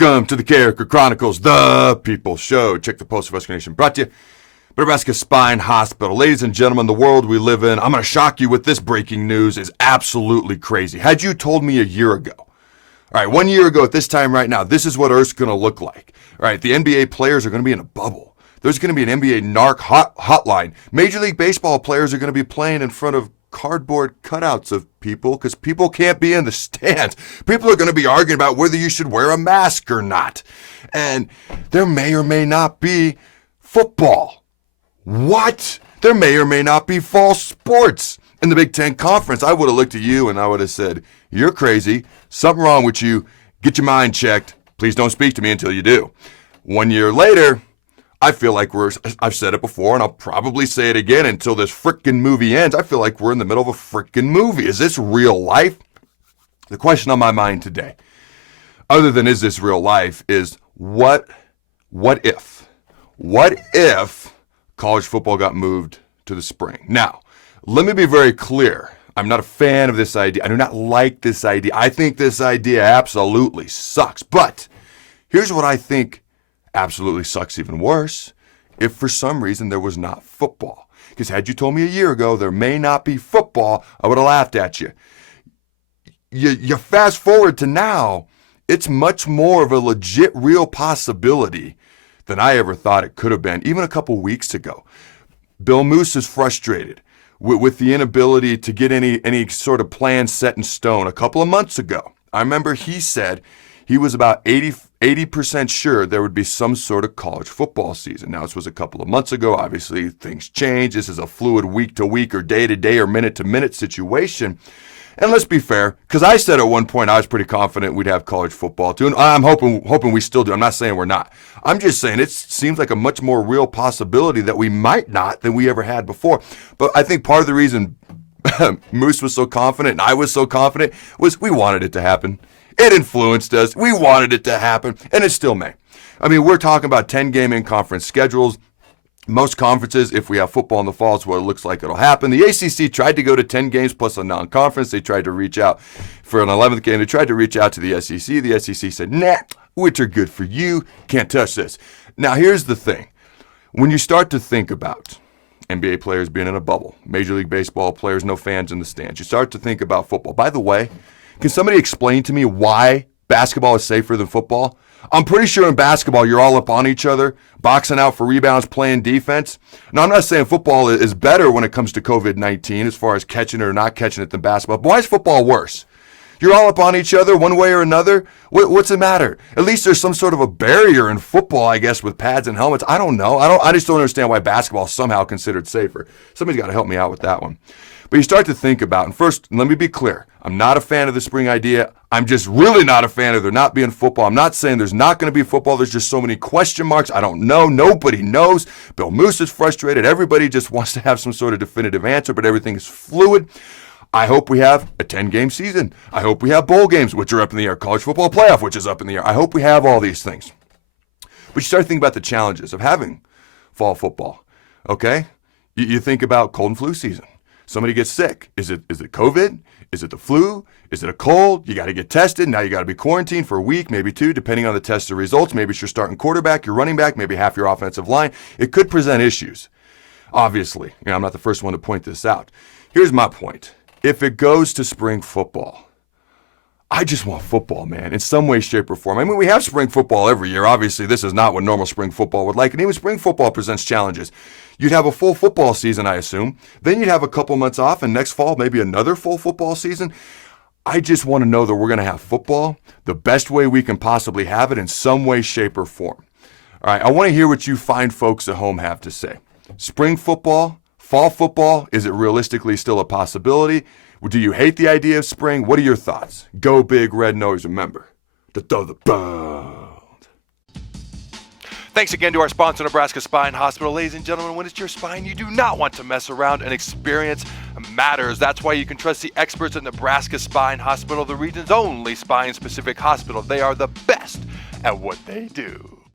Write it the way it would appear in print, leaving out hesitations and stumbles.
Welcome to the Carriker Chronicles, the People's Show. Check the post of Western Nation. Brought to you by Nebraska Spine Hospital. Ladies and gentlemen, the world we live in, I'm going to shock you with this breaking news, is absolutely crazy. Had you told me a year ago, all right, 1 year ago at this time right now, this is what Earth's going to look like. All right, the NBA players are going to be in a bubble. There's going to be an NBA narc hotline. Major League Baseball players are going to be playing in front of cardboard cutouts of people because people can't be in the stands. People are going to be arguing about whether you should wear a mask or not. And there may or may not be football. What? There may or may not be fall sports. In the Big Ten Conference, I would have looked at you and I would have said, you're crazy. Something wrong with you. Get your mind checked. Please don't speak to me until you do. 1 year later, I feel like I've said it before, and I'll probably say it again until this frickin' movie ends. I feel like we're in the middle of a frickin' movie. Is this real life? The question on my mind today, other than is this real life, is what if? What if college football got moved to the spring? Now, let me be very clear. I'm not a fan of this idea. I do not like this idea. I think this idea absolutely sucks. But here's what I think absolutely sucks even worse. If for some reason there was not football. Because had you told me a year ago there may not be football, I would have laughed at you. You fast forward to now, it's much more of a legit real possibility than I ever thought it could have been. Even a couple weeks ago, Bill Moose is frustrated with the inability to get any sort of plan set in stone. A couple of months ago, I remember he said he was about 80% sure there would be some sort of college football season. Now, this was a couple of months ago. Obviously, things change. This is a fluid week-to-week or day-to-day or minute-to-minute situation. And let's be fair, because I said at one point I was pretty confident we'd have college football too. And I'm hoping we still do. I'm not saying we're not. I'm just saying it seems like a much more real possibility that we might not than we ever had before. But I think part of the reason Moose was so confident and I was so confident was we wanted it to happen. It influenced us. We wanted it to happen, and it still may. I mean, we're talking about 10-game in-conference schedules. Most conferences, if we have football in the fall, is what it looks like it'll happen. The ACC tried to go to 10 games plus a non-conference. They tried to reach out for an 11th game. They tried to reach out to the SEC. The SEC said, nah, winter good for you. Can't touch this. Now, here's the thing. When you start to think about NBA players being in a bubble, Major League Baseball players, no fans in the stands, you start to think about football. By the way, can somebody explain to me why basketball is safer than football? I'm pretty sure in basketball you're all up on each other, boxing out for rebounds, playing defense. Now, I'm not saying football is better when it comes to COVID-19 as far as catching it or not catching it than basketball. But why is football worse? You're all up on each other one way or another. What's the matter? At least there's some sort of a barrier in football, I guess, with pads and helmets. I don't know. I just don't understand why basketball is somehow considered safer. Somebody's got to help me out with that one. But you start to think about, and first, let me be clear. I'm not a fan of the spring idea. I'm just really not a fan of there not being football. I'm not saying there's not going to be football. There's just so many question marks. I don't know. Nobody knows. Bill Moose is frustrated. Everybody just wants to have some sort of definitive answer, but everything is fluid. I hope we have a 10-game season. I hope we have bowl games, which are up in the air. College football playoff, which is up in the air. I hope we have all these things. But you start thinking about the challenges of having fall football, okay? You think about cold and flu season. Somebody gets sick. Is it COVID? Is it the flu? Is it a cold? You got to get tested. Now you got to be quarantined for a week, maybe two, depending on the test results. Maybe it's your starting quarterback, your running back, maybe half your offensive line. It could present issues. Obviously, I'm not the first one to point this out. Here's my point. If it goes to spring football, I just want football, man, in some way, shape, or form. I mean, we have spring football every year. Obviously, this is not what normal spring football would like. And even spring football presents challenges. You'd have a full football season, I assume. Then you'd have a couple months off, and next fall, maybe another full football season. I just want to know that we're going to have football the best way we can possibly have it in some way, shape, or form. All right, I want to hear what you fine folks at home have to say. Spring football, fall football, is it realistically still a possibility? Do you hate the idea of spring? What are your thoughts? Go big, red nose. Remember to throw the ball. Thanks again to our sponsor, Nebraska Spine Hospital. Ladies and gentlemen, when it's your spine, you do not want to mess around, and experience matters. That's why you can trust the experts at Nebraska Spine Hospital, the region's only spine-specific hospital. They are the best at what they do.